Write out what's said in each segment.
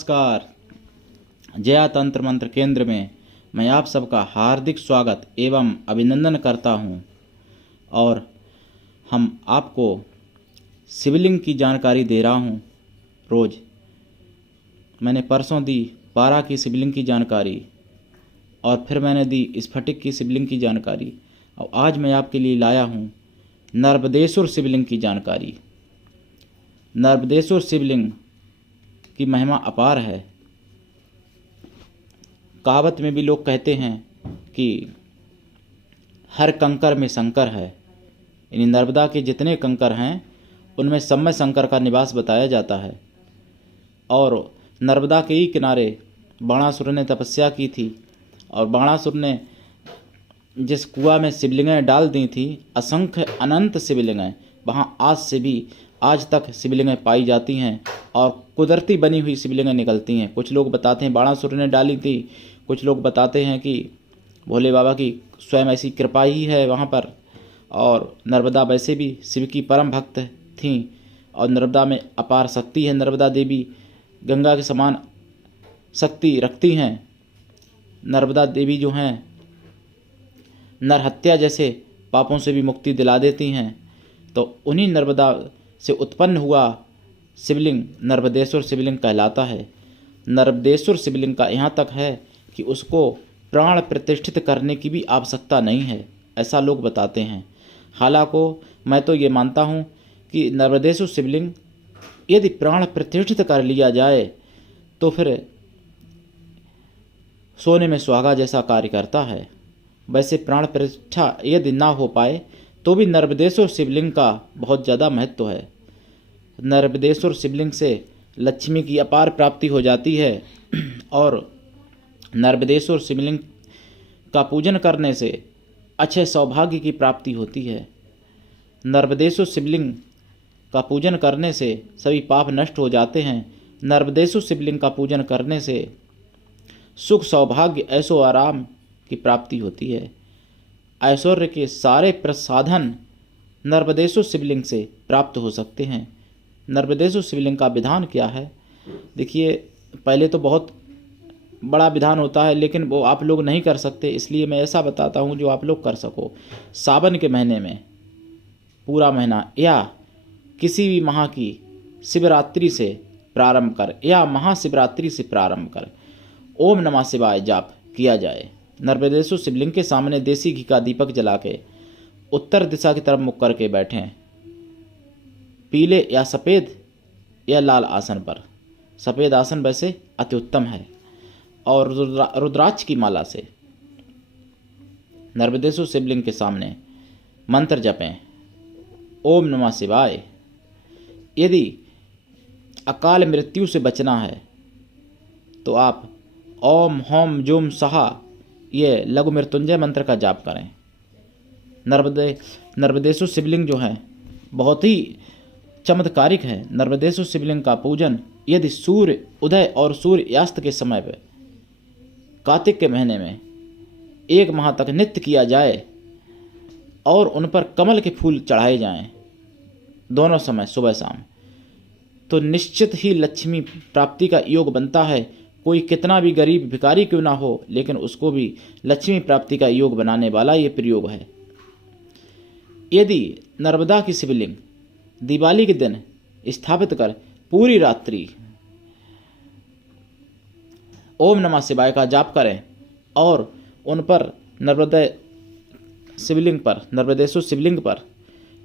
नमस्कार। जया तंत्र मंत्र केंद्र में मैं आप सबका हार्दिक स्वागत एवं अभिनंदन करता हूं। और हम आपको शिवलिंग की जानकारी दे रहा हूं। रोज़ मैंने परसों दी 12 की शिवलिंग की जानकारी और फिर मैंने दी स्फटिक की शिवलिंग की जानकारी और आज मैं आपके लिए लाया हूं नर्मदेश्वर शिवलिंग की जानकारी। नर्मदेश्वर शिवलिंग की महिमा अपार है। कहावत में भी लोग कहते हैं कि हर कंकर में शंकर है। यानी नर्मदा के जितने कंकर हैं उनमें सब में शंकर का निवास बताया जाता है। और नर्मदा के ही किनारे बाणासुर ने तपस्या की थी और बाणासुर ने जिस कुआं में शिवलिंगें डाल दी थी, असंख्य अनंत शिवलिंगें वहाँ आज तक शिवलिंगें पाई जाती हैं और कुदरती बनी हुई शिवलिंगें निकलती हैं। कुछ लोग बताते हैं बाणासुर ने डाली थी, कुछ लोग बताते हैं कि भोले बाबा की स्वयं ऐसी कृपा ही है वहाँ पर। और नर्मदा वैसे भी शिव की परम भक्त थीं और नर्मदा में अपार शक्ति है। नर्मदा देवी गंगा के समान शक्ति रखती हैं। नर्मदा देवी जो हैं नरहत्या जैसे पापों से भी मुक्ति दिला देती हैं। तो उन्हीं नर्मदा से उत्पन्न हुआ शिवलिंग नर्मदेश्वर शिवलिंग कहलाता है। नर्मदेश्वर शिवलिंग का यहाँ तक है कि उसको प्राण प्रतिष्ठित करने की भी आवश्यकता नहीं है, ऐसा लोग बताते हैं। हालांकि मैं तो ये मानता हूँ कि नर्मदेश्वर शिवलिंग यदि प्राण प्रतिष्ठित कर लिया जाए तो फिर सोने में सुहागा जैसा कार्य करता है। वैसे प्राण प्रतिष्ठा यदि ना हो पाए तो भी नर्मदेश्वर शिवलिंग का बहुत ज़्यादा महत्व है। नर्मदेश्वर शिवलिंग से लक्ष्मी की अपार प्राप्ति हो जाती है और नर्मदेश्वर शिवलिंग का पूजन करने से अच्छे सौभाग्य की प्राप्ति होती है। नर्मदेश्वर शिवलिंग का पूजन करने से सभी पाप नष्ट हो जाते हैं। नर्मदेश्वर शिवलिंग का पूजन करने से सुख सौभाग्य ऐशो आराम की प्राप्ति होती है। ऐश्वर्य के सारे प्रसाधन नर्मदेश्वर शिवलिंग से प्राप्त हो सकते हैं। नर्मदेश्वर शिवलिंग का विधान क्या है? देखिए, पहले तो बहुत बड़ा विधान होता है लेकिन वो आप लोग नहीं कर सकते, इसलिए मैं ऐसा बताता हूँ जो आप लोग कर सको। सावन के महीने में पूरा महीना या किसी भी माह की शिवरात्रि से प्रारंभ कर या महाशिवरात्रि से प्रारंभ कर ओम नमः शिवाय जाप किया जाए। नर्मदेश्वर शिवलिंग के सामने देसी घी का दीपक जला के उत्तर दिशा की तरफ मुख करके बैठें। पीले या सफ़ेद या लाल आसन पर, सफ़ेद आसन वैसे अति उत्तम है, और रुद्राक्ष की माला से नर्मदेश्वर शिवलिंग के सामने मंत्र जपें, ओम नमः शिवाय। यदि अकाल मृत्यु से बचना है तो आप ओम होम जुम सहा ये लघु मृत्युंजय मंत्र का जाप करें। नर्मदेश्वर शिवलिंग जो है बहुत ही चमत्कारिक है। नर्मदेश्वर शिवलिंग का पूजन यदि सूर्य उदय और सूर्यास्त के समय पर कार्तिक के महीने में 1 माह तक नित्य किया जाए और उन पर कमल के फूल चढ़ाए जाएं दोनों समय सुबह शाम, तो निश्चित ही लक्ष्मी प्राप्ति का योग बनता है। कोई कितना भी गरीब भिखारी क्यों ना हो लेकिन उसको भी लक्ष्मी प्राप्ति का योग बनाने वाला ये प्रयोग है। यदि नर्मदा की शिवलिंग दिवाली के दिन स्थापित कर पूरी रात्रि ओम नमः शिवाय का जाप करें और उन पर नर्मदेश्वर शिवलिंग पर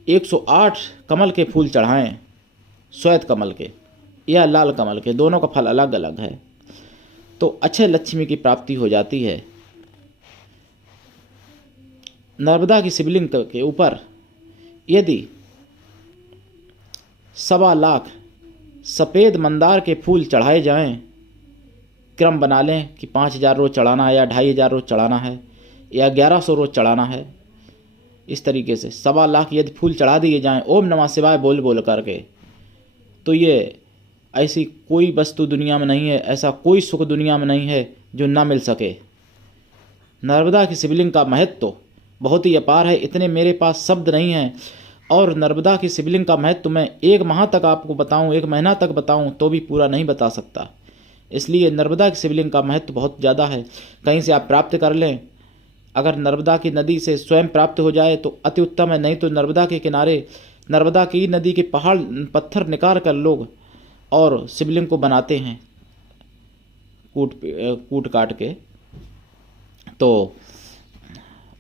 108 कमल के फूल चढ़ाएं, श्वेत कमल के या लाल कमल के, दोनों का फल अलग अलग है, तो अच्छे लक्ष्मी की प्राप्ति हो जाती है। नर्मदा की शिवलिंग के ऊपर यदि 1.25 लाख सफ़ेद मंदार के फूल चढ़ाए जाएं, क्रम बना लें कि 5000 रोज़ चढ़ाना है या 2500 रोज़ चढ़ाना है या 1100 रोज़ चढ़ाना है। इस तरीके से 1.25 लाख यदि फूल चढ़ा दिए जाएं ओम नमः शिवाय बोल बोल करके, तो ये ऐसी कोई वस्तु दुनिया में नहीं है, ऐसा कोई सुख दुनिया में नहीं है जो ना मिल सके। नर्मदा की शिवलिंग का महत्व तो बहुत ही अपार है, इतने मेरे पास शब्द नहीं हैं। और नर्मदा की शिवलिंग का महत्व मैं 1 माह तक आपको बताऊं, 1 महीना तक बताऊं तो भी पूरा नहीं बता सकता। इसलिए नर्मदा की शिवलिंग का महत्व बहुत ज़्यादा है। कहीं से आप प्राप्त कर लें, अगर नर्मदा की नदी से स्वयं प्राप्त हो जाए तो अति उत्तम है, नहीं तो नर्मदा के किनारे नर्मदा की नदी के पहाड़ पत्थर निकाल कर लोग और शिवलिंग को बनाते हैं कूट काट के। तो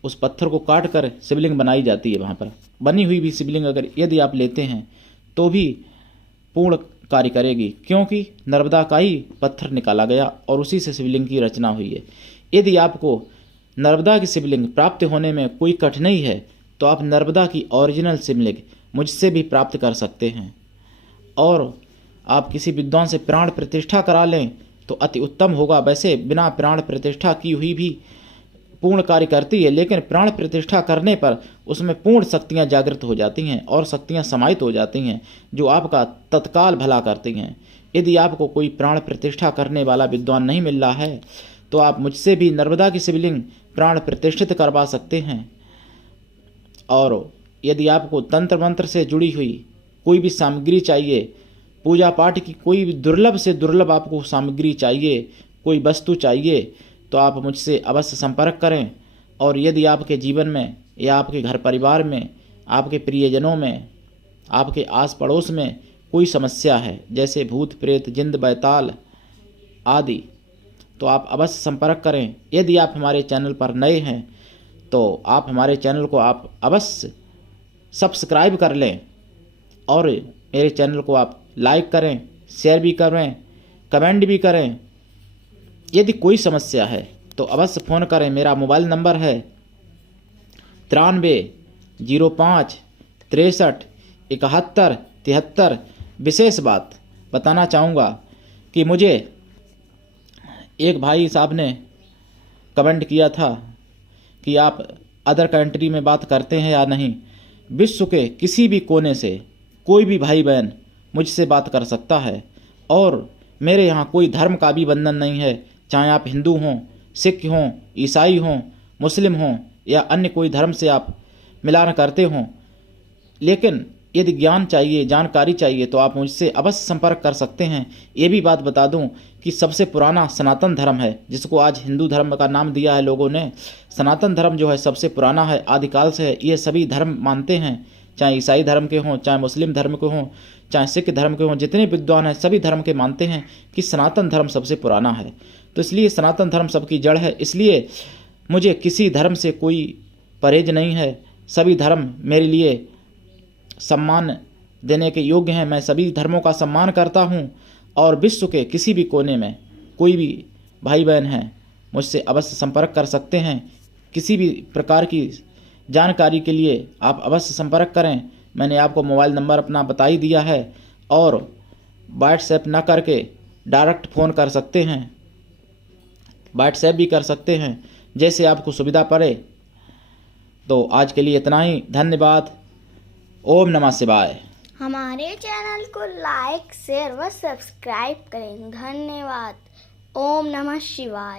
उस पत्थर को काट कर शिवलिंग बनाई जाती है। वहाँ पर बनी हुई भी शिवलिंग अगर यदि आप लेते हैं तो भी पूर्ण कार्य करेगी, क्योंकि नर्मदा का ही पत्थर निकाला गया और उसी से शिवलिंग की रचना हुई है। यदि आपको नर्मदा की शिवलिंग प्राप्त होने में कोई कठिनाई है तो आप नर्मदा की ओरिजिनल शिवलिंग मुझसे भी प्राप्त कर सकते हैं, और आप किसी विद्वान से प्राण प्रतिष्ठा करा लें तो अति उत्तम होगा। वैसे बिना प्राण प्रतिष्ठा की हुई भी पूर्ण कार्य करती है, लेकिन प्राण प्रतिष्ठा करने पर उसमें पूर्ण शक्तियाँ जागृत हो जाती हैं और शक्तियाँ समाहित हो जाती हैं जो आपका तत्काल भला करती हैं। यदि आपको कोई प्राण प्रतिष्ठा करने वाला विद्वान नहीं मिल रहा है तो आप मुझसे भी नर्मदा की शिवलिंग प्राण प्रतिष्ठित करवा सकते हैं। और यदि आपको तंत्र मंत्र से जुड़ी हुई कोई भी सामग्री चाहिए, पूजा पाठ की कोई भी दुर्लभ से दुर्लभ आपको सामग्री चाहिए, कोई वस्तु चाहिए, तो आप मुझसे अवश्य संपर्क करें। और यदि आपके जीवन में या आपके घर परिवार में, आपके प्रियजनों में, आपके आस पड़ोस में कोई समस्या है, जैसे भूत प्रेत जिंद बैताल आदि, तो आप अवश्य संपर्क करें। यदि आप हमारे चैनल पर नए हैं तो आप हमारे चैनल को आप अवश्य सब्सक्राइब कर लें और मेरे चैनल को आप लाइक करें, शेयर भी करें, कमेंट भी करें। यदि कोई समस्या है तो अवश्य फ़ोन करें। मेरा मोबाइल नंबर है 9305 63 71 73। विशेष बात बताना चाहूँगा कि मुझे एक भाई साहब ने कमेंट किया था कि आप अदर कंट्री में बात करते हैं या नहीं। विश्व के किसी भी कोने से कोई भी भाई बहन मुझसे बात कर सकता है, और मेरे यहाँ कोई धर्म का भी बंधन नहीं है। चाहे आप हिंदू हों, सिख हों, ईसाई हों, मुस्लिम हों या अन्य कोई धर्म से आप मिलान करते हों, लेकिन यदि ज्ञान चाहिए, जानकारी चाहिए तो आप मुझसे अवश्य संपर्क कर सकते हैं। ये भी बात बता दूं कि सबसे पुराना सनातन धर्म है, जिसको आज हिंदू धर्म का नाम दिया है लोगों ने। सनातन धर्म जो है सबसे पुराना है, आदिकाल से है। ये सभी धर्म मानते हैं, चाहे ईसाई धर्म के हों, चाहे मुस्लिम धर्म के हों, चाहे सिख धर्म के हों, जितने विद्वान हैं सभी धर्म के मानते हैं कि सनातन धर्म सबसे पुराना है। तो इसलिए सनातन धर्म सबकी जड़ है। इसलिए मुझे किसी धर्म से कोई परहेज नहीं है। सभी धर्म मेरे लिए सम्मान देने के योग्य हैं। मैं सभी धर्मों का सम्मान करता हूं, और विश्व के किसी भी कोने में कोई भी भाई बहन हैं मुझसे अवश्य संपर्क कर सकते हैं। किसी भी प्रकार की जानकारी के लिए आप अवश्य संपर्क करें। मैंने आपको मोबाइल नंबर अपना बता ही दिया है, और व्हाट्सएप ना करके डायरेक्ट फ़ोन कर सकते हैं, व्हाट्सएप भी कर सकते हैं, जैसे आपको सुविधा पड़े। तो आज के लिए इतना ही। धन्यवाद। ओम नमः शिवाय। हमारे चैनल को लाइक, शेयर व सब्सक्राइब करें। धन्यवाद। ओम नमः शिवाय।